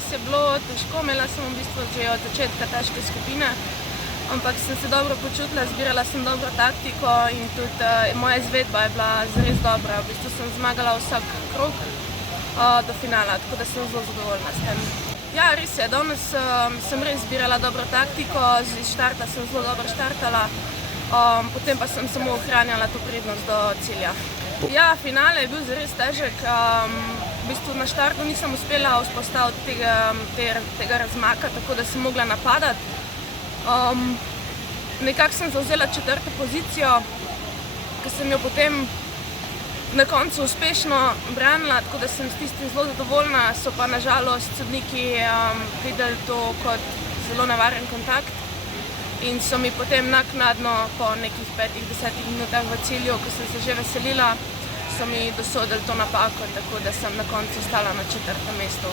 danes je bilo težko, imela sem v bistvu že od začetka težke skupine, ampak sem se dobro počutila, zbirala sem dobro taktiko in tudi moja izvedba je bila zares dobra. V bistvu sem zmagala vsak krog do finala, tako da sem zelo zadovoljna s tem. Ja, res je, danes sem res zbirala dobro taktiko, iz štarta sem zelo dobro štartala, potem pa sem samo ohranjala to prednost do cilja. Ja, finale je bil zares težek. V bistvu na štartu nisem uspela vzpostaviti tega razmaka, tako da sem mogla napadati. Nekako sem zavzela 4. pozicijo, ki sem jo potem na koncu uspešno branila, tako da sem s tistim zelo zadovoljna, so pa nažalost sodniki videli to kot zelo nevaren kontakt in so mi potem naknadno po nekih 5-10 minutah v cilju, ko sem se že veselila, so mi dosodili to napako, tako da sem na koncu ostala na 4. mestu.